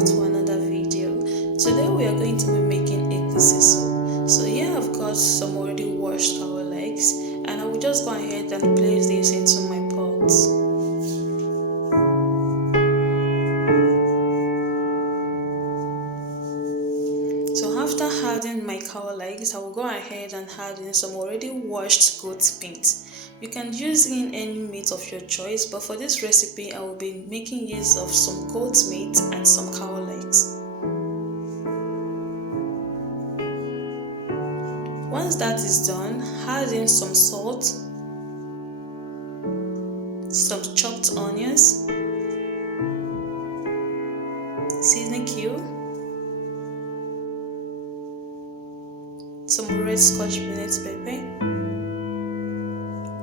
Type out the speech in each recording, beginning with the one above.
back to another video. Today we are going to be making egusi soup. So here I've got some already washed cow legs, and I will just go ahead and place this into my pot. So after adding my cow legs, I will go ahead and add in some already washed goat meat. You can use in any meat of your choice, but for this recipe I will be making use of some goat meat and some cow legs. Once that is done, add in some salt, some chopped onions, seasoning cube, some red scotch bonnet pepper.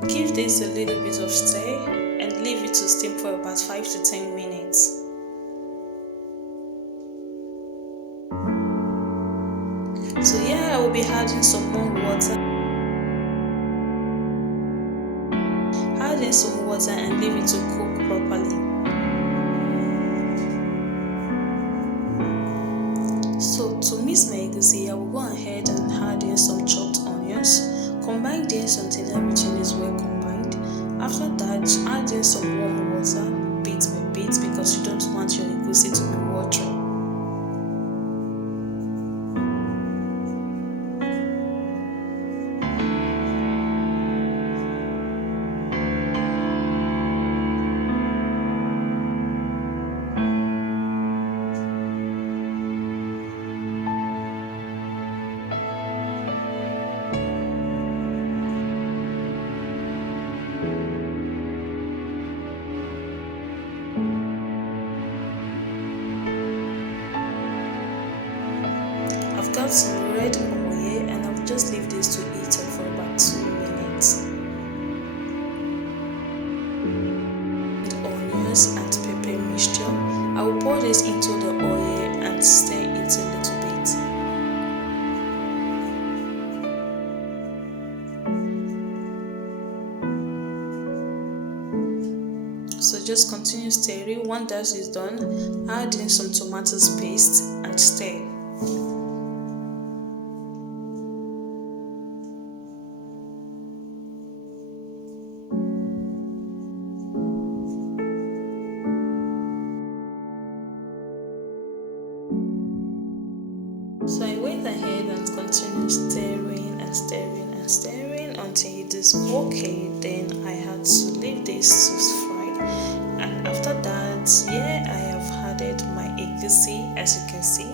Give this a little bit of stir and leave it to steam for about 5 to 10 minutes. So here I will be adding some more water. Add in some water and leave it to cook properly. So to mix my egusi, I will go ahead and add in some chopped onions. Combine this until everything is well combined. After that, add in some warm water, bit by bit, because you don't want your egusi to be watery. I've got some red oil and I'll just leave this to heat up for about 2 minutes. Onions and pepper mixture. I will pour this into the oil and stir it a little bit. So just continue stirring. Once that is done, add in some tomato paste and stir. So I went ahead and continued stirring and stirring and stirring until it is okay. Then I had to leave this to fry, and after that, I have added my egusi. As you can see,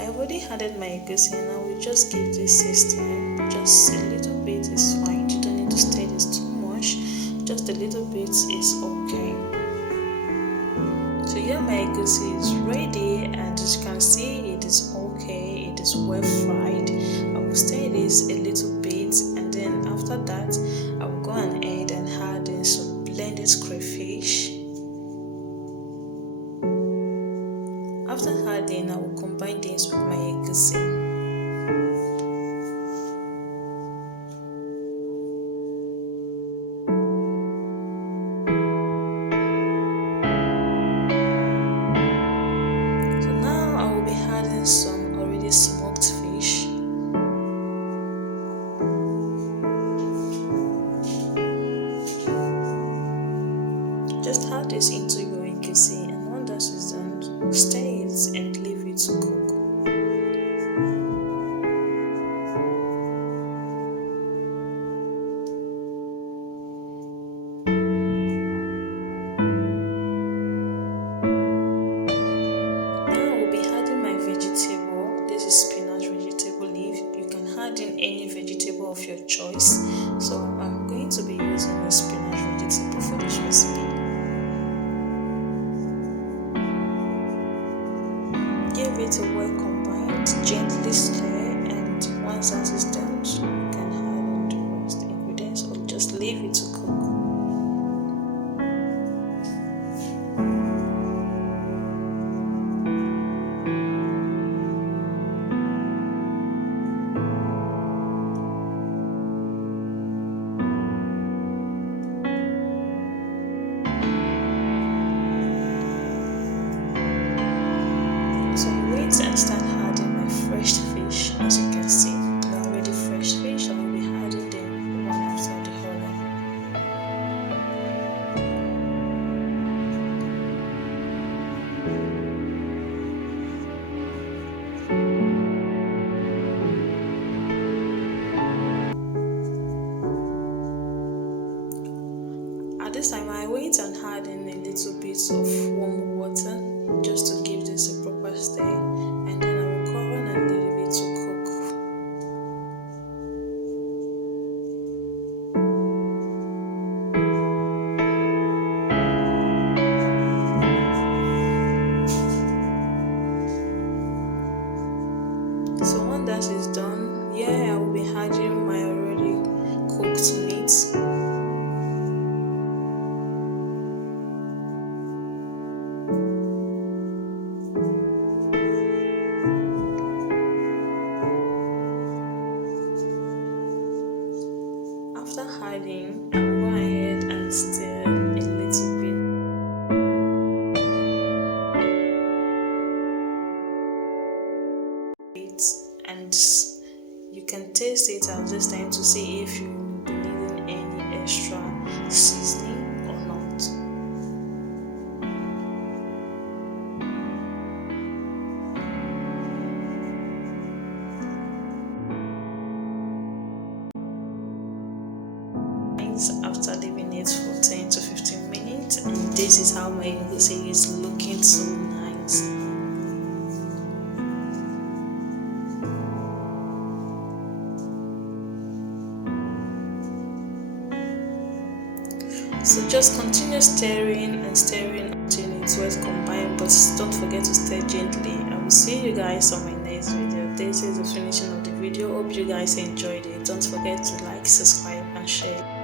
I have already added my egusi, and I will just give this a stir. Just a little bit is fine. You don't need to stir this too much. Just a little bit is okay. So here my egusi is ready, and as you can see, it is okay, it is well fried. I will stir this a little bit, and then after that I will go ahead and add in some blended crayfish. After adding, I will combine this with my egusi. Some already smoked fish. Just add this into your egusi, and once that is done, stir it and leave it to cook. Any vegetable of your choice, so I'm going to be using the spinach vegetable for this recipe. Give it a well combined, gently stir, and once that is done, you can add the rest ingredients or just leave it to cook. wait and start adding my fresh fish. As you can see, they're already fresh fish. I will be adding them one after the other. At this time, I wait and add in a little bit of warm water just to give this a proper stir, and then I will cover and leave it to cook. So when that is done, I will be adding my already cooked meat. After adding, I'll go ahead and stir a little bit. And you can taste it at this time to see if you will be needing any extra seasoning or not. After leaving it for 10 to 15 minutes, and this is how my egusi is looking so nice. So just continue stirring and stirring until it's well combined, but don't forget to stir gently. I will see you guys on my next video. This is the finishing of the video. Hope you guys enjoyed it. Don't forget to like, subscribe and share.